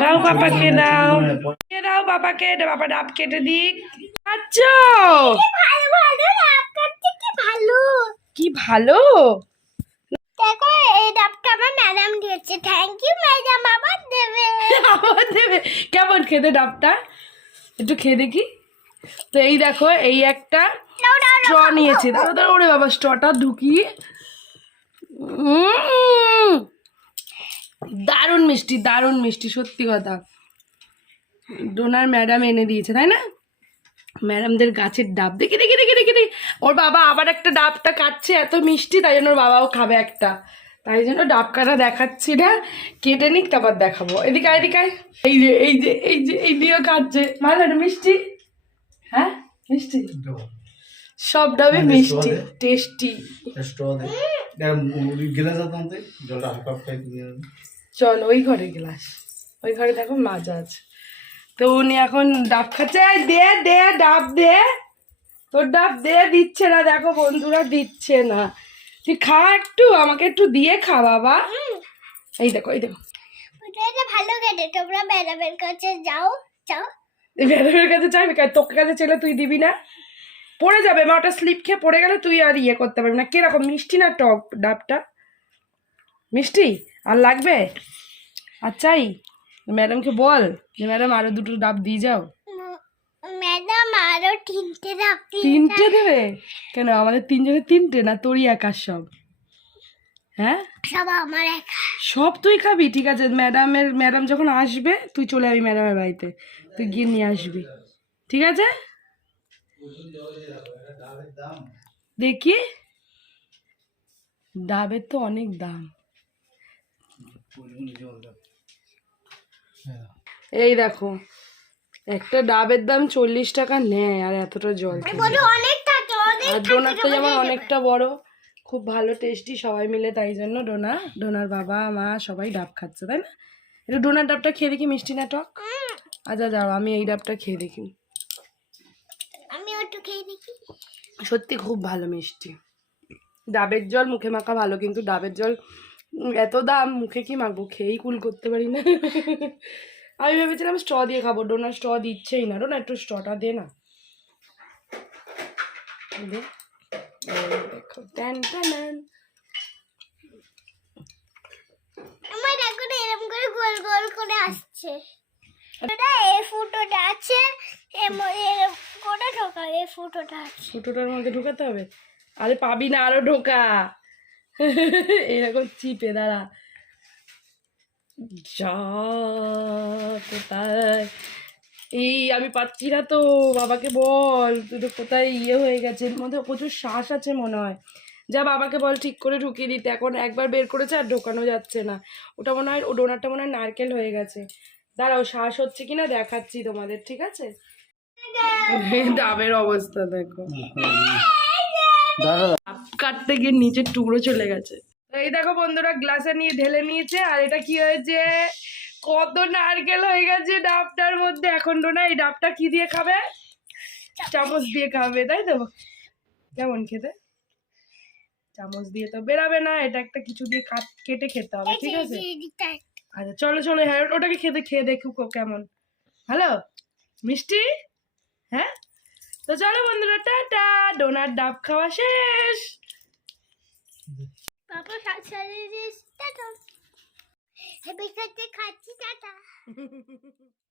দাও পাপাকে দাও। কে দাও দে বাবা ডাব কেটে দিক। আচ্ছা কি ভালো? দেখো এই ডাবটা আমার ম্যাডাম দিয়েছে। থ্যাংক ইউ ম্যাডাম আবার দেবে। আবার দেবে। কেমন খেতে ডাবটা? একটু খেয়ে দেখি। তো এই দেখো এই একটা স্ট্র নিয়েছে। দাঁড়া ওরে বাবা স্ট্রটা ঢুকিয়ে। মিষ্টি দারুণ মিষ্টি সত্যি কথা। ডোনার ম্যাডাম এনে দিয়েছে তাই না? ম্যাডামদের গাছের ডাব। দেখি দেখি দেখি দেখি দেখি। ওর বাবা আবার একটা ডাবটা কাটছে এত মিষ্টি তাই জন্য ওর বাবাও খাবে একটা। তাই জন্য ডাব কাটা দেখাচ্ছি না। কেটে নিক তারপর দেখাবো। এদিকে এদিকে এই যে এই যে এই যে এই দিয়েও কাটছে। ভালো মিষ্টি? হ্যাঁ? মিষ্টি? সব ডাবে মিষ্টি টেস্টি। চল ওই ঘরে গ্লাস। ওই ঘরে দেখো মাজা আছে। তো উনি এখন ডাব খাচ্ছে। দে দে ডাব দে। তোর ডাব দে দিচ্ছে না। দেখো বন্ধুরা দিচ্ছে না। তুই খা একটু আমাকে একটু দিয়ে খা বাবা। এই দেখো এই দেখো। ভালো কেটে তোমরা ম্যাডামের কাছে যাও যাও। ম্যাডামের কাছে চাইবি তোকে কাছে ছেলে তুই দিবি না। পড়ে যাবে। মা ওটা স্লিপ খেয়ে পড়ে গেলে তুই আর ইয়ে করতে পারবি না। কীরকম মিষ্টি না টক ডাবটা? মিষ্টি? আর লাগবে? আর চাই? ম্যাডামকে বল যে ম্যাডাম আরও দুটো ডাব দিয়ে যাও। ম্যাডাম আরও তিনটে ডাব তিনটে দেবে? কেন? আমাদের তিনজনের তিনটে না তোরই একার সব? হ্যাঁ? সব আমার একা। সব তুই খাবি ঠিক আছে? ম্যাডামের ম্যাডাম যখন আসবে তুই চলে যাবি ম্যাডামের বাড়িতে। তুই গিয়ে নিয়ে আসবি। ঠিক আছে? দেখি। ডাবের তো অনেক দাম। এই দেখো একটা ডাবের দাম চল্লিশ টাকা নেয় আর এতটা জল আর ডোনারটা যেমন অনেকটা বড় খুব ভালো টেস্টি সবাই মিলে তাই জন্য ডোনা ডোনার বাবা মা সবাই ডাব খাচ্ছে তাই না? একটু ডোনার ডাবটা খেয়ে দেখি মিষ্টি না টক? আচ্ছা যাও আমি এই ডাবটা খেয়ে দেখি। আমি একটু খেয়ে দেখি। সত্যি খুব ভালো মিষ্টি। ডাবের জল মুখে মাখা ভালো কিন্তু ডাবের জল এত দাম মুখে কি মাখবো? খেয়েই কুল করতে পারি না। আমি ভেবেছিলাম স্ট্র দিয়ে খাব ডোনার স্ট্র দিচ্ছেই না। ডোনা একটু স্ট্রটা দে না। দে। এই দেখো ট্যান ট্যান। আমার এখন এরকম করে গোল গোল করে আসছে। এই ফুটোটা আছে করে ঢোকা এই ফুটোটা আছে। ফুটোটার মধ্যে ঢুকাতে হবে? আরে পাবি না আরও ঢোকা। এরকম চিপে দাঁড়া যা কোথায় এই আমি পাচ্ছি না তো বাবাকে বল তুই তো কোথায় ইয়ে হয়ে গেছে এর মধ্যে প্রচুর শ্বাস আছে মনে হয় যা বাবাকে বল ঠিক করে ঢুকিয়ে দিতে এখন একবার বের করেছে আর ঢোকানো যাচ্ছে না ওটা মনে হয় ও ডোনারটা মনে হয় নারকেল হয়ে গেছে দাঁড়াও শ্বাস হচ্ছে কিনা দেখাচ্ছি তোমাদের ঠিক আছে ডাবের অবস্থা দেখো কাটতে গিয়ে নিচের টুকরো চলে গেছে। এই দেখো বন্ধুরা, গ্লাসে নিয়ে ঢেলে নিয়েছে, আর এটা কি হয়েছে? কত নারকেল হয়ে গেছে ডাবটার মধ্যে। এখন তো না এই ডাবটা কি দিয়ে খাবে? চামচ দিয়ে খাবে, তাই তো? কেমন খেতে? চামচ দিয়ে তো বেরাবে না, এটা একটা কিছু দিয়ে কাট খেতে হবে, ঠিক আছে? আচ্ছা চলো চলো হ্যাঁ ওটাকে খেতে, খেয়ে দেখুক কেমন। হ্যালো মিষ্টি? হ্যাঁ? তো চলো বন্ধুরা টাটা। ডোনার ডাব খাওয়া শেষ। Papa tata. খাচ্ছে খাচ্ছি টাটা।